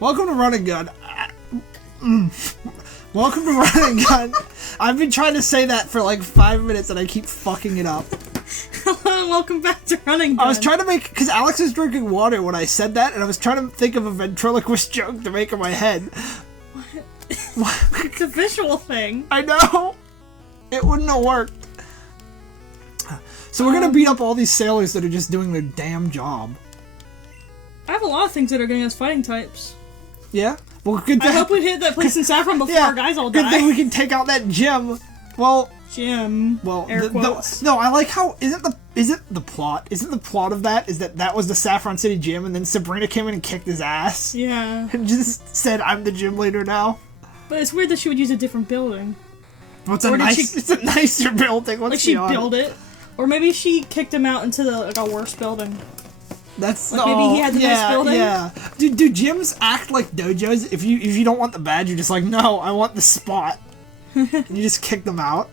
Welcome to Run and Gun. Welcome to Run and Gun. I've been trying to say that for like 5 minutes and I keep fucking it up. Hello and welcome back to Run and Gun. I was trying to make... Because Alex was drinking water when I said that, and I was trying to think of a ventriloquist joke to make in my head. What? It's a visual thing. I know. It wouldn't have worked. So we're gonna beat up all these sailors that are just doing their damn job. I have a lot of things that are getting us fighting types. Yeah? Well, good I hope we hit that place in Saffron before our guys all die. Good thing we can take out that gym. Well... Gym. Well, air quotes. no, I like how... Isn't the plot of that is that was the Saffron City gym, and then Sabrina came in and kicked his ass? Yeah. And just said, I'm the gym leader now? But it's weird that she would use a different building. Well, it's a nicer building. Let's like she built it. Or maybe she kicked him out into a worse building. That's like maybe he had the nice building. Yeah. Do gyms act like dojos? If you don't want the badge, you're just like, no, I want the spot. And you just kick them out.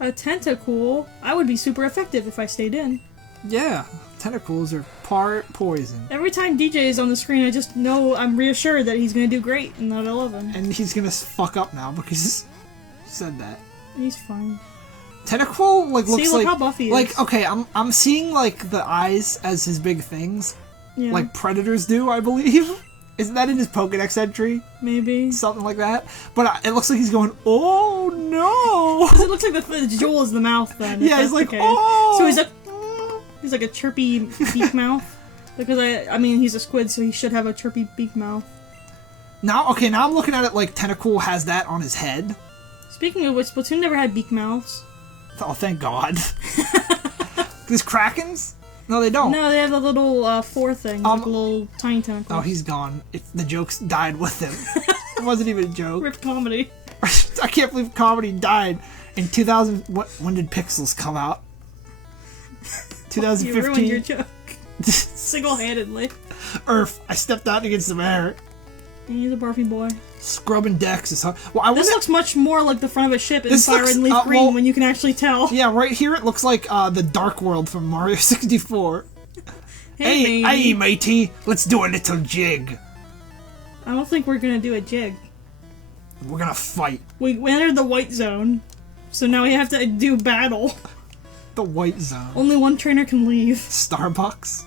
A tentacle. I would be super effective if I stayed in. Yeah, tentacles are part poison. Every time DJ is on the screen, I just know I'm reassured that he's gonna do great in that 11. And he's gonna fuck up now because he said that. He's fine. Tentacle looks look how buff he is. Like, okay, I'm seeing like the eyes as his big things, like predators do, I believe. Isn't that in his Pokedex entry? Maybe something like that. But it looks like he's going, oh no! Because it looks like the jewel is the mouth. Then yeah, he's like, oh. So he's like a chirpy beak mouth. Because I mean he's a squid, so he should have a chirpy beak mouth. Now I'm looking at it like Tentacle has that on his head. Speaking of which, Splatoon never had beak mouths. Oh, thank God. These Krakens? No, they don't. No, they have a little 4 thing, like a little tiny tentacle. Oh, he's gone. The jokes died with him. It wasn't even a joke. Rip comedy. I can't believe comedy died in 2000. When did Pixels come out? 2015. You ruined your joke. Single-handedly. Earth, I stepped out to get some air. And he's a barfy boy. Scrubbing decks is hard. Well, this looks much more like the front of a ship in Fire and Leaf Green when you can actually tell. Yeah, right here it looks like the Dark World from Mario 64. Hey, matey, let's do a little jig. I don't think we're gonna do a jig. We're gonna fight. We entered the white zone, so now we have to do battle. The white zone. Only one trainer can leave. Starbucks.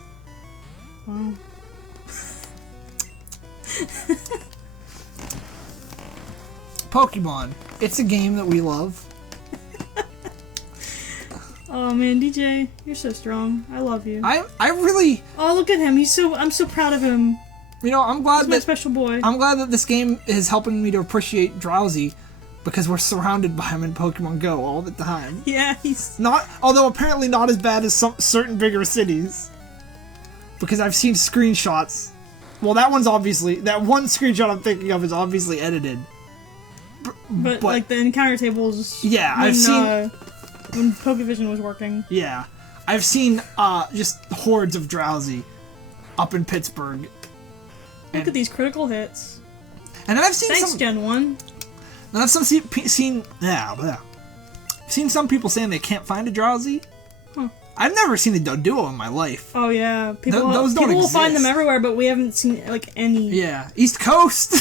Wow. Pokemon. It's a game that we love. Oh man, DJ, you're so strong. I love you. I really... Oh, look at him. I'm so proud of him. You know, I'm glad He's my special boy. I'm glad that this game is helping me to appreciate Drowsy, because we're surrounded by him in Pokemon Go all the time. Yeah, he's... Although apparently not as bad as certain bigger cities. Because I've seen screenshots. Well, that one screenshot I'm thinking of is obviously edited. But like the encounter tables... Yeah, I've seen... when Pokevision was working. Yeah. I've seen just hordes of Drowsy up in Pittsburgh. Look at these critical hits. And then I've seen Thanks, Gen 1. And I've seen some people saying they can't find a Drowsy. Huh. I've never seen a Doduo in my life. Oh yeah, people will find them everywhere, but we haven't seen like any. Yeah, East Coast.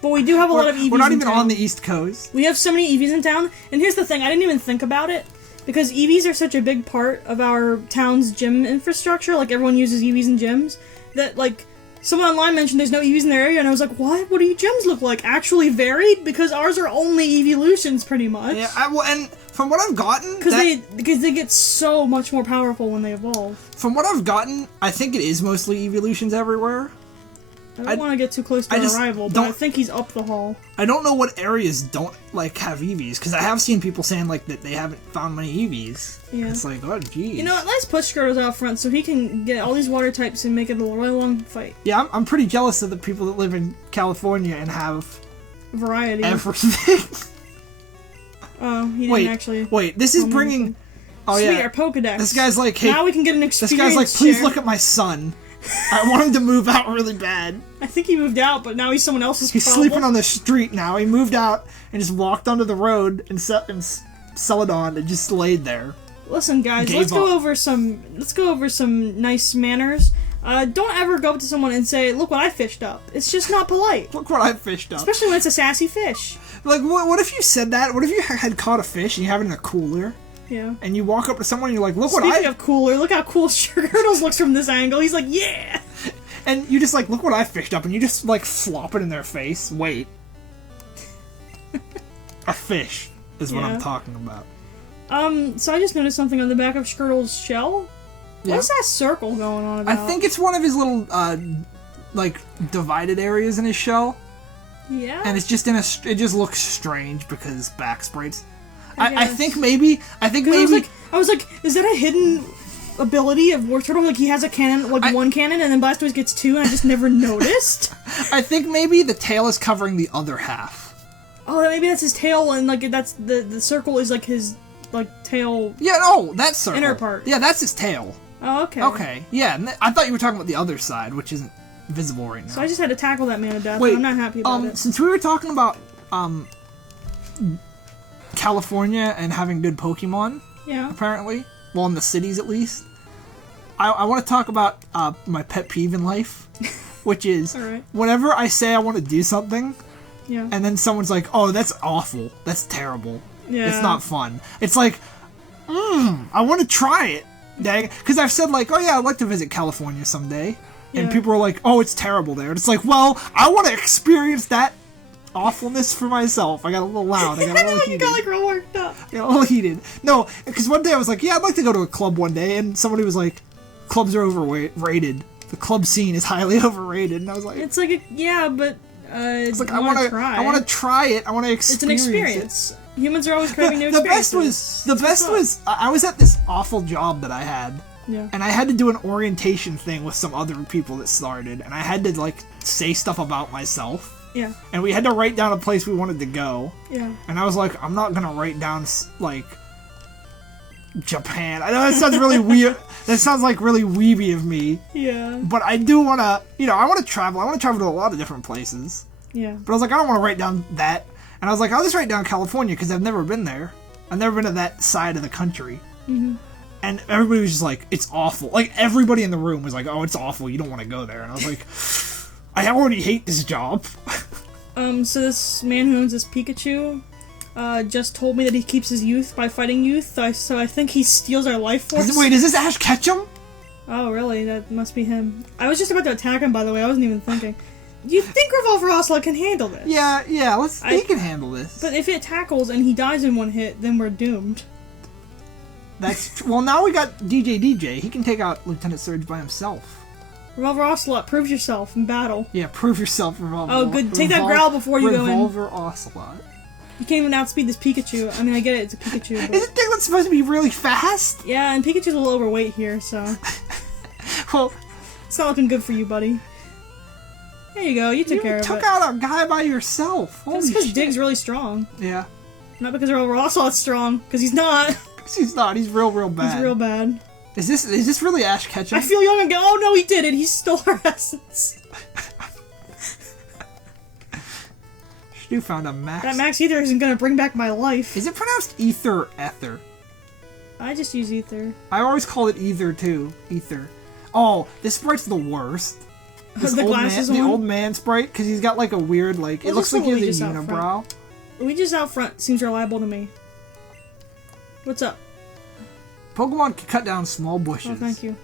But we do have a lot of EVs. We're not even on the East Coast. We have so many EVs in town, and here's the thing: I didn't even think about it because EVs are such a big part of our town's gym infrastructure. Like everyone uses EVs in gyms. That like someone online mentioned there's no EVs in their area, and I was like, what? What do your gyms look like? Actually varied? Because ours are only evolutions, pretty much. Yeah, and from what I've gotten, because they get so much more powerful when they evolve. From what I've gotten, I think it is mostly evolutions everywhere. I don't want to get too close to our rival, but I think he's up the hall. I don't know what areas don't like have EVs, because I have seen people saying like that they haven't found many EVs. Yeah. It's like, oh geez. You know what? Let's push Skirtles out front so he can get all these water types and make it a really long fight. Yeah, I'm pretty jealous of the people that live in California and have variety. Everything. Oh, he didn't actually. Wait, this is bringing. Oh Sweet, yeah, our Pokedex. This guy's like, hey. Now we can get an experience. This guy's like, please look at my son. I want him to move out really bad. I think he moved out, but now he's someone else's He's problem. sleeping on the street now. He moved out and just walked onto the road and Celadon and just laid there. Listen, guys, let's go over some nice manners. Don't ever go up to someone and say, look what I fished up. It's just not polite. Look what I fished up. Especially when it's a sassy fish. Like, what if you said that? What if you had caught a fish and you have it in a cooler? Yeah. And you walk up to someone and you're like, look Speaking what I... of cooler, look how cool Turtles looks from this angle. He's like, yeah! And you just like, look what I fished up, and you just like flop it in their face. Wait. A fish is what I'm talking about. So I just noticed something on the back of Squirtle's shell. Yeah. What's that circle going on about? I think it's one of his little, like, divided areas in his shell. Yeah? And it's just in a... It just looks strange because back sprites. I guess. think maybe... I was like, is that a hidden ability of War Turtle? Like, he has a cannon, like one cannon, and then Blastoise gets two, and I just never noticed? I think maybe the tail is covering the other half. Oh, maybe that's his tail, and, like, that's... The circle is, like, his, like, tail... Yeah, no, that's circle. Inner part. Yeah, that's his tail. Oh, okay. Okay, yeah, and I thought you were talking about the other side, which isn't visible right now. So I just had to tackle that man to death, Wait, and I'm not happy about it. Since we were talking about, California and having good Pokemon, Yeah. apparently, well, in the cities at least, I want to talk about, my pet peeve in life, which is, Alright. whenever I say I want to do something, Yeah. and then someone's like, oh, that's awful, that's terrible, Yeah. it's not fun. It's like, I want to try it. Dang. Because I've said, like, oh yeah, I'd like to visit California someday. And Yeah. people are like, oh, it's terrible there. And it's like, well, I want to experience that awfulness for myself. I got a little loud. I got a little heated. You got, like, real worked up. I got a little heated. No, because one day I was like, yeah, I'd like to go to a club one day. And somebody was like, clubs are overrated. The club scene is highly overrated. And I was like... It's like, yeah, but... It's like, I want to try. I want to try it. I want to experience It's an experience. Humans are always craving new The experiences. best was, I was at this awful job that I had. Yeah. And I had to do an orientation thing with some other people that started. And I had to, like, say stuff about myself. Yeah. And we had to write down a place we wanted to go. Yeah. And I was like, I'm not gonna write down, like, Japan. I know that sounds really weird. That sounds like really weeby of me. Yeah. But I do want to, I want to travel. I want to travel to a lot of different places. Yeah. But I was like, I don't want to write down that. And I was like, I'll just write down California because I've never been there. I've never been to that side of the country. Mm-hmm. And everybody was just like, it's awful. Like, everybody in the room was like, oh, it's awful. You don't want to go there. And I was like, I already hate this job. So this man who owns this Pikachu, just told me that he keeps his youth by fighting youth, so I think he steals our life force. Wait, is this Ash Ketchum? Oh, really? That must be him. I was just about to attack him, by the way. I wasn't even thinking. You think Revolver Ocelot can handle this? Yeah, he can handle this. But if it tackles and he dies in one hit, then we're doomed. That's well, now we got DJ. He can take out Lieutenant Surge by himself. Revolver Ocelot, prove yourself in battle. Yeah, prove yourself, Revolver. Oh, good. Take that growl before you go in. Revolver Ocelot. You can't even outspeed this Pikachu. I mean, I get it, it's a Pikachu, but... Isn't Diglett supposed to be really fast? Yeah, and Pikachu's a little overweight here, so... Well... It's not looking good for you, buddy. There you go, you took care of it. You took out a guy by yourself. Holy That's because shit. Dig's really strong. Yeah. Not because Revolver Ocelot's strong, because he's not. He's not, he's real bad. He's real bad. Is this really Ash Ketchum? I feel young again. Oh no, he did it! He stole our essence. You found a Max. That Max Ether isn't gonna bring back my life. Is it pronounced Ether or Ether? I just use Ether. I always call it Ether too. Ether. Oh, this sprite's the worst. This The old glasses man, one? the old man sprite, because he's got like a weird, like, Well, it looks just like he Luigi's has a out unibrow. Luigi's out front seems reliable to me. What's up? Pokemon can cut down small bushes. Oh, thank you.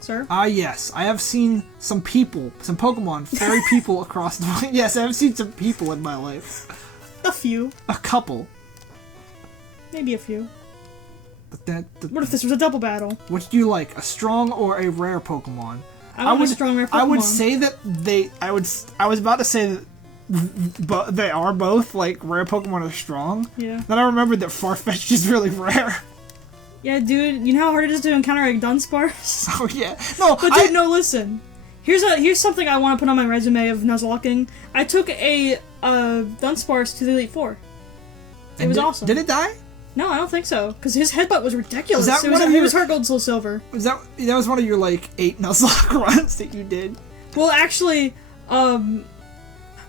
Sir? Ah, yes. I have seen some Pokemon, fairy people across the... Yes, I have seen some people in my life. A few. A couple. Maybe a few. What What if this was a double battle? Which do you like, a strong or a rare Pokemon? I want a strong rare Pokemon. I would say that I was about to say that they are both, like, rare Pokemon are strong. Yeah. Then I remembered that Farfetch'd is really rare. Yeah, dude, you know how hard it is to encounter a Dunsparce? Oh, yeah. No, But dude, no, listen. Here's something I want to put on my resume of Nuzlocking. I took a Dunsparce to the Elite Four. It was awesome. Did it die? No, I don't think so. Because his headbutt was ridiculous. Was that It was Heart Gold, Soul Silver. That was one of your, like, 8 Nuzlocke runs that you did? Well, actually,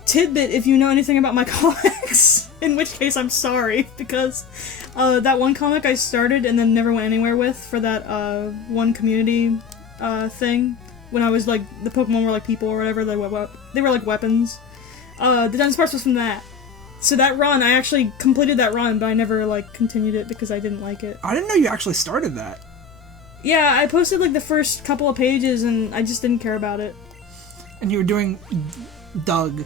tidbit if you know anything about my comics. In which case, I'm sorry. Because that one comic I started and then never went anywhere with for that one community thing when I was like the Pokemon were like people or whatever. They were like weapons. The Dunsparce was from that. So that run, I actually completed that run, but I never like continued it because I didn't like it. I didn't know you actually started that. Yeah, I posted like the first couple of pages and I just didn't care about it. And you were doing Doug.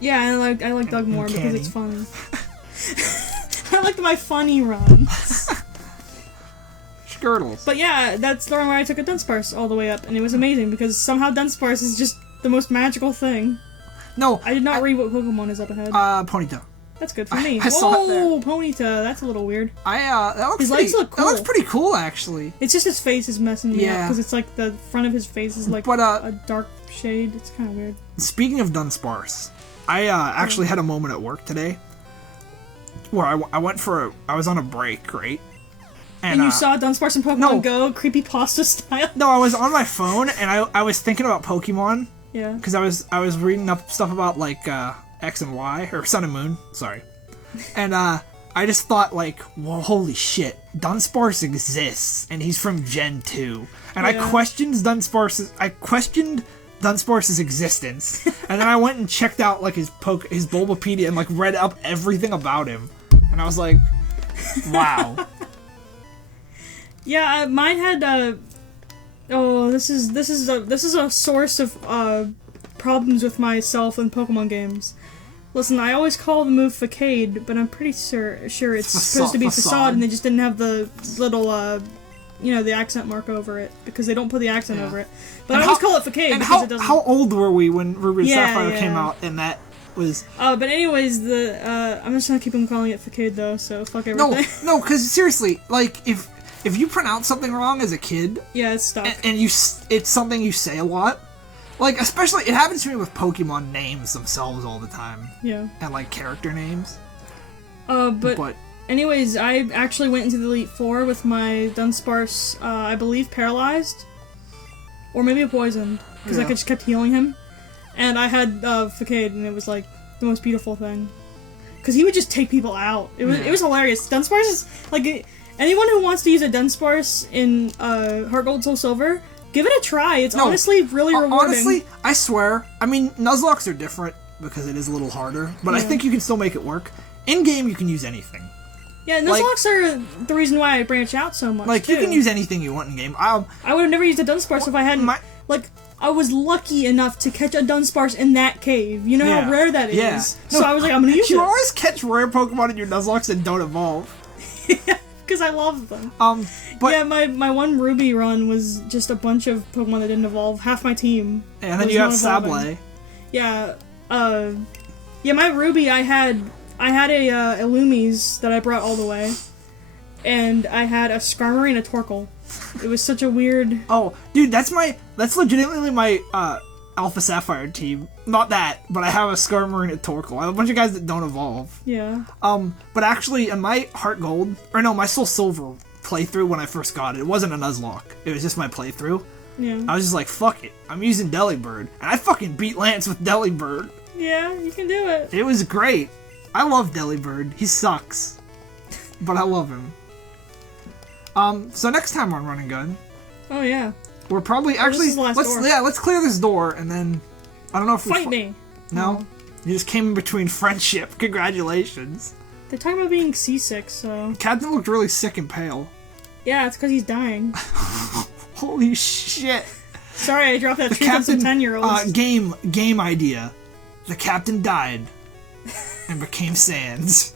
Yeah, I like Doug more because it's fun. I liked my funny run. Skirtles. But yeah, that's the run where I took a Dunsparce all the way up, and it was amazing because somehow Dunsparce is just the most magical thing. No, I did not read what Pokemon is up ahead. Ponyta. That's good for me. I saw it there. Ponyta, that's a little weird. That looks His legs look cool. That looks pretty cool, actually. It's just his face is messing me up Yeah. because it's like the front of his face is like a dark shade. It's kind of weird. Speaking of Dunsparce, I actually had a moment at work today where I was on a break, right? And you saw Dunsparce in Pokemon Go, creepypasta style? No, I was on my phone and I was thinking about Pokemon. Yeah. Because I was reading up stuff about like X and Y, or Sun and Moon, sorry. And I just thought like, well, holy shit, Dunsparce exists and he's from Gen 2. And I questioned Dunsparce's existence. And then I went and checked out like his Bulbapedia and like read up everything about him. And I was like, wow. Yeah, mine had this is a source of problems with myself in Pokemon games. Listen, I always call the move Facade, but I'm pretty sure it's supposed to be facade, and they just didn't have the little the accent mark over it because they don't put the accent over it. But I always call it Facade because it doesn't. How old were we when Ruby and Sapphire came out and that was? But anyways, I'm just gonna keep on calling it Facade though. So fuck everything. No, because seriously, like if you pronounce something wrong as a kid, yeah, it's stuck. And it's something you say a lot. Like, especially, it happens to me with Pokemon names themselves all the time. Yeah. And, like, character names. But anyways, I actually went into the Elite Four with my Dunsparce, I believe, paralyzed. Or maybe poisoned. Because I just kept healing him. And I had Facade, and it was, like, the most beautiful thing. Because he would just take people out. It was hilarious. Dunsparce is, like, anyone who wants to use a Dunsparce in Heart Gold, Soul Silver, give it a try. It's honestly really rewarding. Honestly, I swear. I mean, Nuzlocks are different because it is a little harder, but I think you can still make it work. In-game, you can use anything. Yeah, Nuzlocke are the reason why I branch out so much, Like, you can use anything you want in-game. I would have never used a Dunsparce if I hadn't... I was lucky enough to catch a Dunsparce in that cave. You know how rare that is? Yeah. So I was like, I'm gonna use it. You always catch rare Pokemon in your Nuzlocks and don't evolve. Because I love them. But yeah, my one Ruby run was just a bunch of Pokemon that didn't evolve. Half my team. And then you have Sableye. Yeah. My Ruby, I had a Illumise that I brought all the way, and I had a Skarmory and a Torkoal. It was such a weird. Oh, dude, that's legitimately my Alpha Sapphire team. Not that, but I have a Skarmory and a Torkoal. I have a bunch of guys that don't evolve. Yeah. But actually, in my Heart Gold, or no, my Soul Silver playthrough when I first got it wasn't a Nuzlocke. It was just my playthrough. Yeah. I was just like, fuck it. I'm using Delibird. And I fucking beat Lance with Delibird. Yeah, you can do it. It was great. I love Delibird. He sucks. But I love him. So next time on Run and Gun. Oh, yeah. We're probably let's clear this door and then I don't know if fight me. No, you just came in between friendship. Congratulations. They're talking about being seasick, so Captain looked really sick and pale. Yeah, it's because he's dying. Holy shit! Sorry, I dropped that truth on some 10-year-olds. Game idea. The captain died and became Sans.